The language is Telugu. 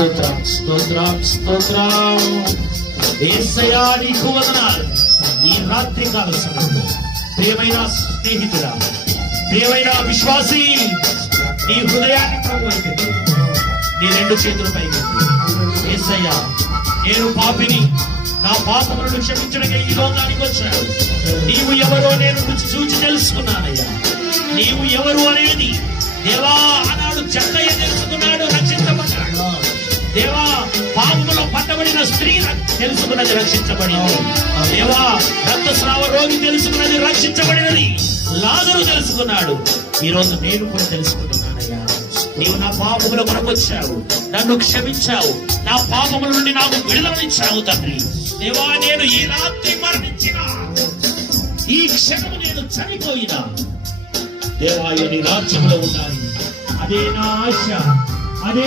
స్తోత్రం స్తోత్రం స్తోత్రం. యేసయ్యా నీకు వందనాలు. ఈ రాత్రి కాల సమయంలో ప్రియమైన స్నేహితుడా, ప్రియమైన విశ్వాసి, నీ హృదయాన్ని ప్రభువైతే నీ రెండు చేతులపై యేసయ్యా నేను పాపిని, నా పాపములను క్షమించడానికి ఈ లోకానికి వచ్చాడు. నీవు ఎవరో నేను రుచి చూచి తెలుసుకున్నానయ్యా. నీవు ఎవరు అనేది దేవా ఆనాడు చక్కయ్య తెలుసుకున్నాడు, రక్షించబడ్డాడు. దేవా పాపములో పట్టబడిన స్త్రీ తెలుసుకున్నది, రక్షించబడింది. దేవా రక్తస్రావ రోగి తెలుసుకున్నది, రక్షించబడినది. లాజరు తెలుసుకున్నాడు. ఈ రోజు నేను కూడా తెలుసుకుంటున్నానయ్యా. నీవు నా పాపముల కొరకు వచ్చావు, నన్ను క్షమించావు, నా పాపముల నుండి నాకు విడుదలనిచ్చావు తండ్రి. దేవా నేను ఈ రాత్రి మరణించిన, ఈ క్షణము నేను చనిపోయినా దేవా నీ రాజ్యంలో ఉండాలి. అదే నా ఆశ, అదే